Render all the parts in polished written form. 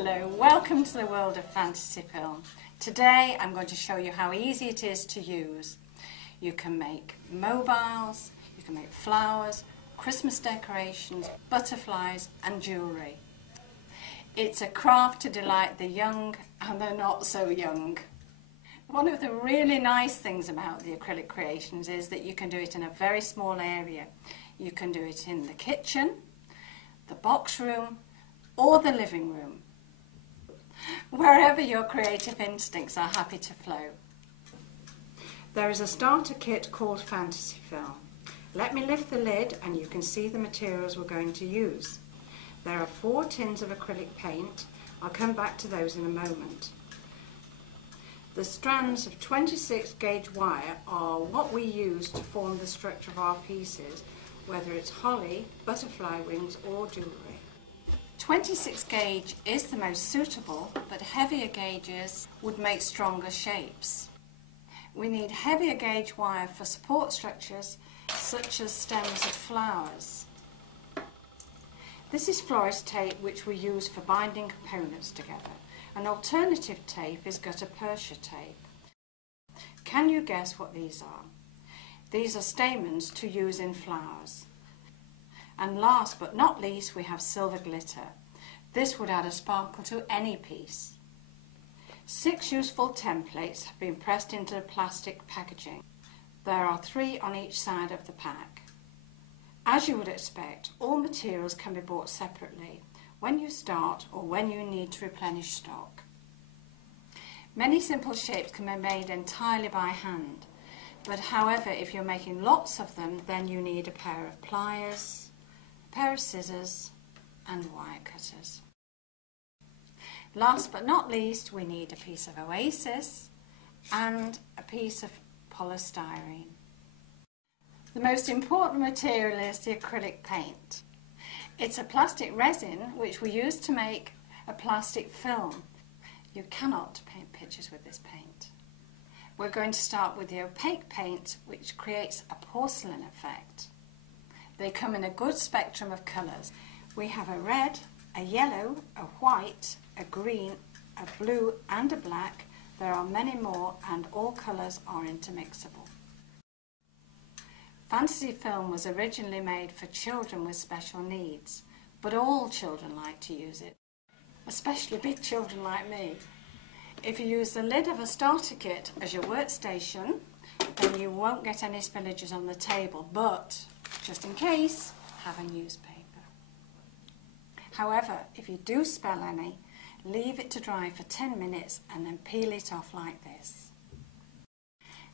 Hello, welcome to the world of fantasy film. Today I'm going to show you how easy it is to use. You can make mobiles, you can make flowers, Christmas decorations, butterflies and jewellery. It's a craft to delight the young and the not so young. One of the really nice things about the acrylic creations is that you can do it in a very small area. You can do it in the kitchen, the box room, or the living room. Wherever your creative instincts are happy to flow. There is a starter kit called Fantasy Film. Let me lift the lid and you can see the materials we're going to use. There are 4 tins of acrylic paint. I'll come back to those in a moment. The strands of 26 gauge wire are what we use to form the structure of our pieces, whether it's holly, butterfly wings or jewellery. 26 gauge is the most suitable, but heavier gauges would make stronger shapes. We need heavier gauge wire for support structures such as stems of flowers. This is florist tape which we use for binding components together. An alternative tape is gutta percha tape. Can you guess what these are? These are stamens to use in flowers. And last but not least, we have silver glitter. This would add a sparkle to any piece. 6 useful templates have been pressed into the plastic packaging. There are 3 on each side of the pack. As you would expect, all materials can be bought separately when you start or when you need to replenish stock. Many simple shapes can be made entirely by hand, but however, if you're making lots of them, then you need a pair of pliers, a pair of scissors and wire cutters. Last but not least, we need a piece of oasis and a piece of polystyrene. The most important material is the acrylic paint. It's a plastic resin which we use to make a plastic film. You cannot paint pictures with this paint. We're going to start with the opaque paint, which creates a porcelain effect. They come in a good spectrum of colours. We have a red, a yellow, a white, a green, a blue and a black. There are many more and all colours are intermixable. Fantasy film was originally made for children with special needs, but all children like to use it, especially big children like me. If you use the lid of a starter kit as your workstation, then you won't get any spillages on the table, but just in case, have a newspaper. However, if you do spill any, leave it to dry for 10 minutes and then peel it off like this.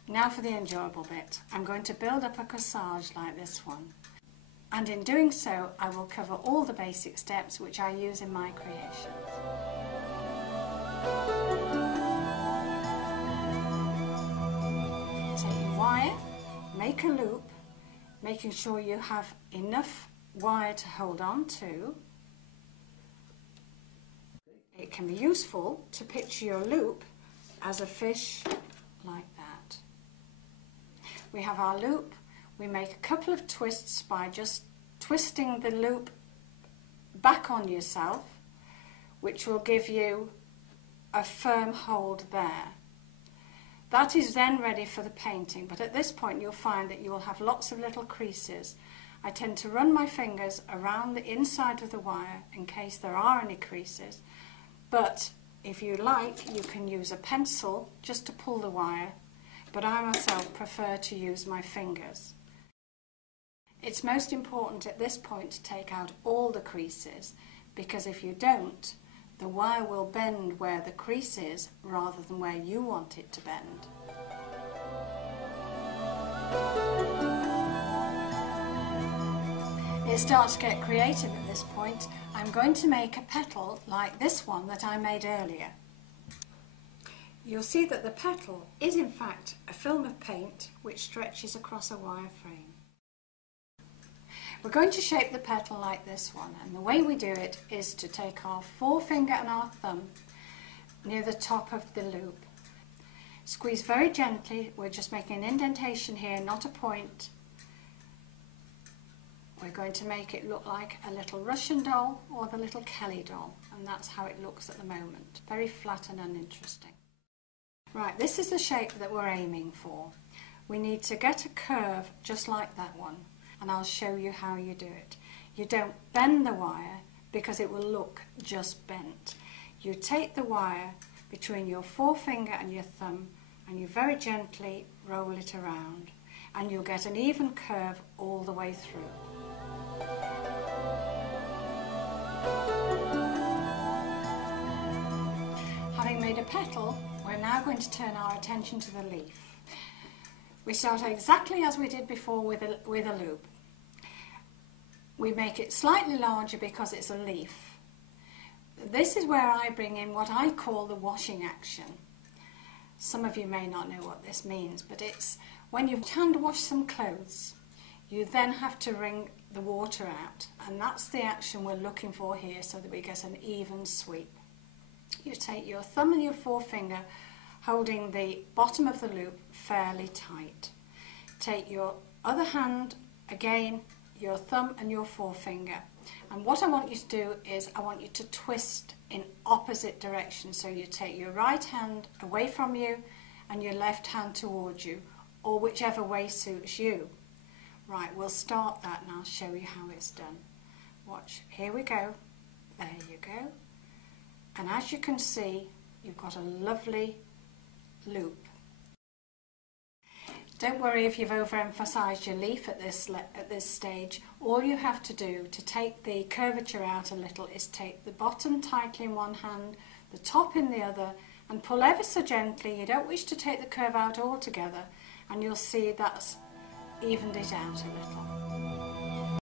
Now for the enjoyable bit. I'm going to build up a corsage like this one. And in doing so, I will cover all the basic steps which I use in my creations. Take your wire, make a loop, making sure you have enough wire to hold on to. It can be useful to picture your loop as a fish like that. We have our loop. We make a couple of twists by just twisting the loop back on yourself, which will give you a firm hold there. That is then ready for the painting, but at this point you'll find that you will have lots of little creases. I tend to run my fingers around the inside of the wire in case there are any creases, but if you like, you can use a pencil just to pull the wire, but I myself prefer to use my fingers. It's most important at this point to take out all the creases, because if you don't, the wire will bend where the crease is rather than where you want it to bend. It starts to get creative at this point. I'm going to make a petal like this one that I made earlier. You'll see that the petal is in fact a film of paint which stretches across a wire frame. We're going to shape the petal like this one, and the way we do it is to take our forefinger and our thumb near the top of the loop. Squeeze very gently. We're just making an indentation here, not a point. We're going to make it look like a little Russian doll or the little Kelly doll, and that's how it looks at the moment. Very flat and uninteresting. Right, this is the shape that we're aiming for. We need to get a curve just like that one, and I'll show you how you do it. You don't bend the wire because it will look just bent. You take the wire between your forefinger and your thumb and you very gently roll it around, and you'll get an even curve all the way through. Having made a petal, we're now going to turn our attention to the leaf. We start exactly as we did before with a loop. We make it slightly larger because it's a leaf. This is where I bring in what I call the washing action. Some of you may not know what this means, but it's when you've hand washed some clothes, you then have to wring the water out, and that's the action we're looking for here so that we get an even sweep. You take your thumb and your forefinger, holding the bottom of the loop fairly tight. Take your other hand, again, your thumb and your forefinger. And what I want you to do is I want you to twist in opposite directions. So you take your right hand away from you and your left hand towards you, or whichever way suits you. Right, we'll start that and I'll show you how it's done. Watch, here we go. There you go. And as you can see, you've got a lovely loop. Don't worry if you've overemphasized your leaf at this stage. All you have to do to take the curvature out a little is take the bottom tightly in one hand, the top in the other, and pull ever so gently. You don't wish to take the curve out altogether, and you'll see that's evened it out a little.